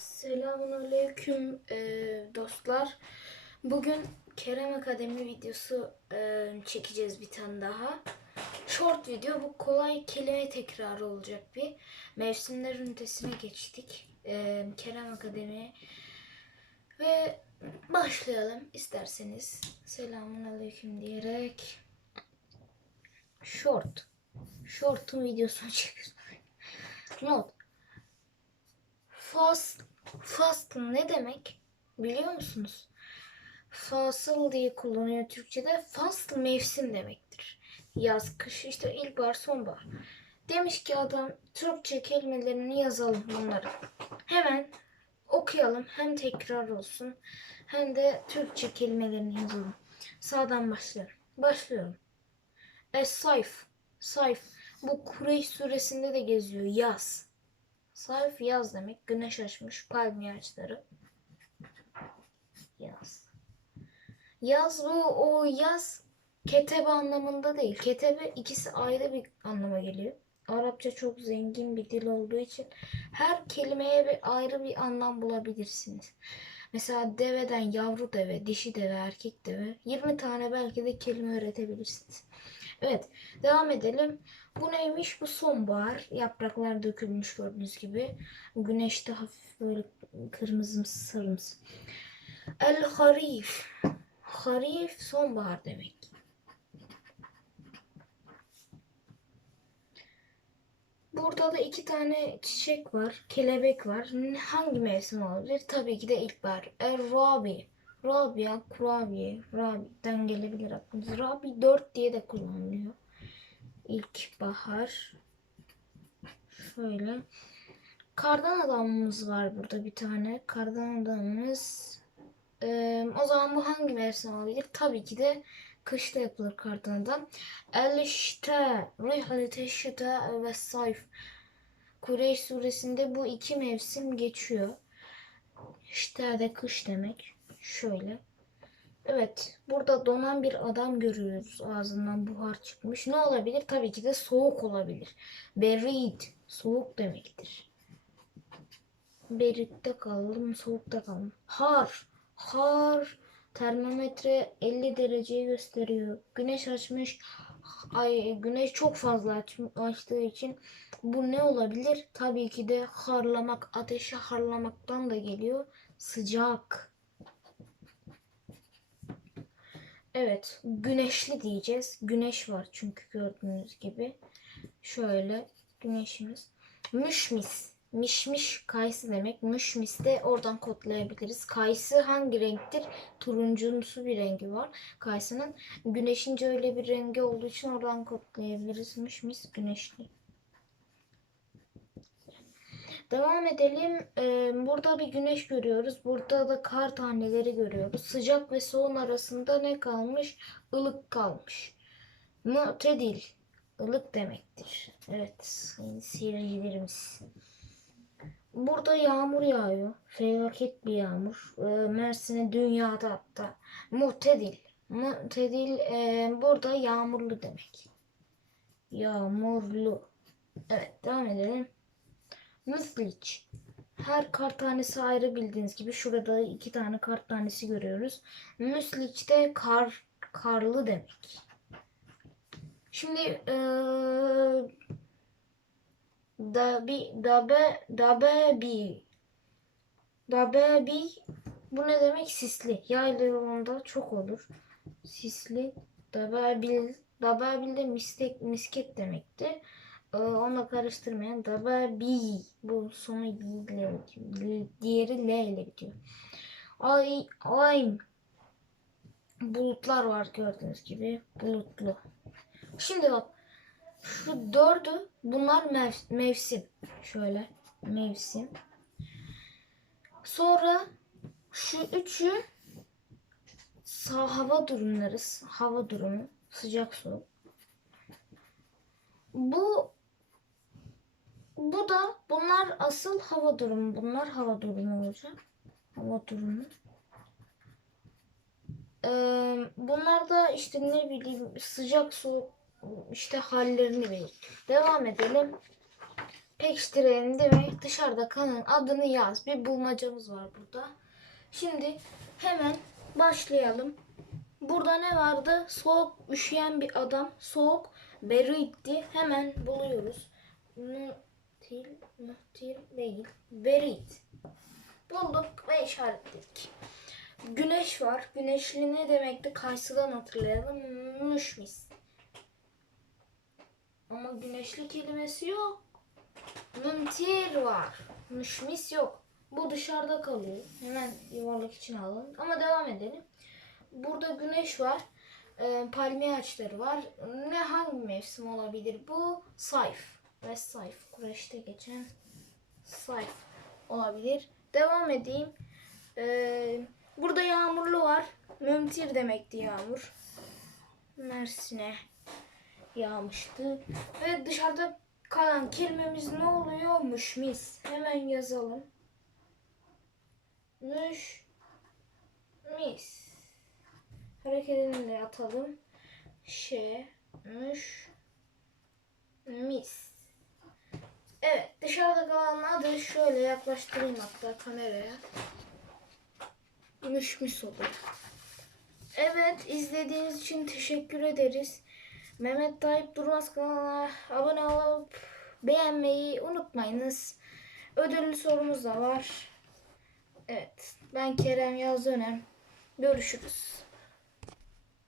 Selamun aleyküm eee, dostlar. Bugün Kerem Akademi videosu eee, çekeceğiz bir tane daha. Short video bu kolay kelime tekrarı olacak bir. Mevsimler ünitesine geçtik. Eee, Kerem Akademi ve başlayalım isterseniz. Selamun aleyküm diyerek. Short. Short'un videosunu çekiyoruz. Not. Fast, fast ne demek biliyor musunuz? Fasıl diye kullanıyor Türkçe'de. Fast mevsim demektir. Yaz, kış, işte ilkbahar, sonbahar. Demiş ki adam Türkçe kelimelerini yazalım bunları. Hemen okuyalım. Hem tekrar olsun hem de Türkçe kelimelerini yazalım. Sağdan başlayalım. Başlıyorum. Es-sayf. Sayf. Bu Kureyş suresinde de geziyor. Yaz. Sayf yaz demek. Güneş açmış palmiye ağaçları. Yaz. Yaz bu o yaz ketebe anlamında değil. Ketebe ikisi ayrı bir anlama geliyor. Arapça çok zengin bir dil olduğu için her kelimeye bir ayrı bir anlam bulabilirsiniz. Mesela deveden yavru deve, dişi deve, erkek deve 20 tane belki de kelime öğretebilirsiniz. Evet, devam edelim. Bu neymiş? Bu sonbahar. Yapraklar dökülmüş gördüğünüz gibi. Güneşte hafif böyle kırmızımsı sarımsı. El harif. Harif sonbahar demek. Burada da iki tane çiçek var. Kelebek var. Hangi mevsim olabilir? Tabii ki de ilkbahar. El Rabi. Rabia, kurabiye, Rabi'den gelebilir aklınıza. Rabi 4 diye de kullanılıyor. İlkbahar. Şöyle. Kardan adamımız var burada bir tane. Kardan adamımız. Ee, o zaman bu hangi mevsim olabilir? Tabii ki de kışta yapılır kardan adam. El şita, rihlete şita ve sayf. Kureyş suresinde bu iki mevsim geçiyor. Şita de kış demek. Şöyle. Evet. Burada donan bir adam görüyoruz. Ağzından buhar çıkmış. Ne olabilir? Tabii ki de soğuk olabilir. Berid. Soğuk demektir. Berid'de kaldım. Soğukta kaldım. Har. Har. Termometre 50 dereceyi gösteriyor. Güneş açmış. Ay güneş çok fazla aç, açtığı için bu ne olabilir? Tabii ki de harlamak, ateşi harlamaktan da geliyor. Sıcak. Evet, güneşli diyeceğiz. Güneş var çünkü gördüğünüz gibi. Şöyle güneşimiz. Müşmis. Mişmiş kayısı demek. Müşmis de oradan kodlayabiliriz. Kayısı hangi renktir? Turuncumsu bir rengi var. Kayısının güneşince öyle bir rengi olduğu için oradan kodlayabiliriz. Müşmis güneşli. Devam edelim. Ee, burada bir güneş görüyoruz. Burada da kar taneleri görüyoruz. Sıcak ve soğuk arasında ne kalmış? Ilık kalmış. Mu'tedil. ılık demektir. Evet. Seyircilerimiz. Burada yağmur yağıyor. Felaket bir yağmur. Ee, Mersin'e dünyada hatta. Mu'tedil. Mu'tedil e, burada yağmurlu demek. Yağmurlu. Evet devam edelim. Müfliç. Her kart tanesi ayrı bildiğiniz gibi şurada iki tane kart tanesi görüyoruz. Müsliç de kar, karlı demek. Şimdi eee dabi, dabe, dabe bi. Dabe bi bu ne demek? Sisli. Yayla yolunda çok olur. Sisli. Dababil, dababil de mistek, misket demekti. Ee, onunla karıştırmayın. Dababi. Bu sonu bi ile bitiyor. Diğeri L ile bitiyor. Ay, ay. Bulutlar var gördüğünüz gibi. Bulutlu. Şimdi bak. Şu dördü bunlar mev- mevsim. Şöyle mevsim. Sonra şu üçü hava durumları. Hava durumu. Sıcak soğuk. Bu bu da bunlar asıl hava durumu. Bunlar hava durumu olacak. Hava durumu. Ee, bunlar da işte ne bileyim sıcak soğuk işte hallerini verir. Devam edelim. pekiştirelim demek dışarıda kalan adını yaz. Bir bulmacamız var burada. Şimdi hemen başlayalım. Burada ne vardı? Soğuk üşüyen bir adam. Soğuk beritti. Hemen buluyoruz. Nutil, nutil değil. Berit. Bulduk ve işaretledik. Güneş var. Güneşli ne demekti? Karşıdan hatırlayalım. Müşmis. Ama güneşli kelimesi yok. Mümtir var. Müşmis yok. Bu dışarıda kalıyor. Hemen yuvarlak için alalım. Ama devam edelim. Burada güneş var. Ee, palmiye ağaçları var. Ne hangi mevsim olabilir bu? Sayf. Ve sayf. Kureş'te geçen sayf olabilir. Devam edeyim. Ee, burada yağmurlu var. Mümtir demekti yağmur. Mersin'e yağmıştı. Ve dışarıda kalan kelimemiz ne oluyor? Müşmis. Hemen yazalım. Müş mis. Hareketini de atalım. Şe müş mis. Dışarıda kalan adı şöyle yaklaştırayım hatta kameraya. Müşmis olur. Evet izlediğiniz için teşekkür ederiz. Mehmet Tayyip Durmaz kanalına abone olup beğenmeyi unutmayınız. Ödüllü sorumuz da var. Evet ben Kerem Yaz Dönem. Görüşürüz.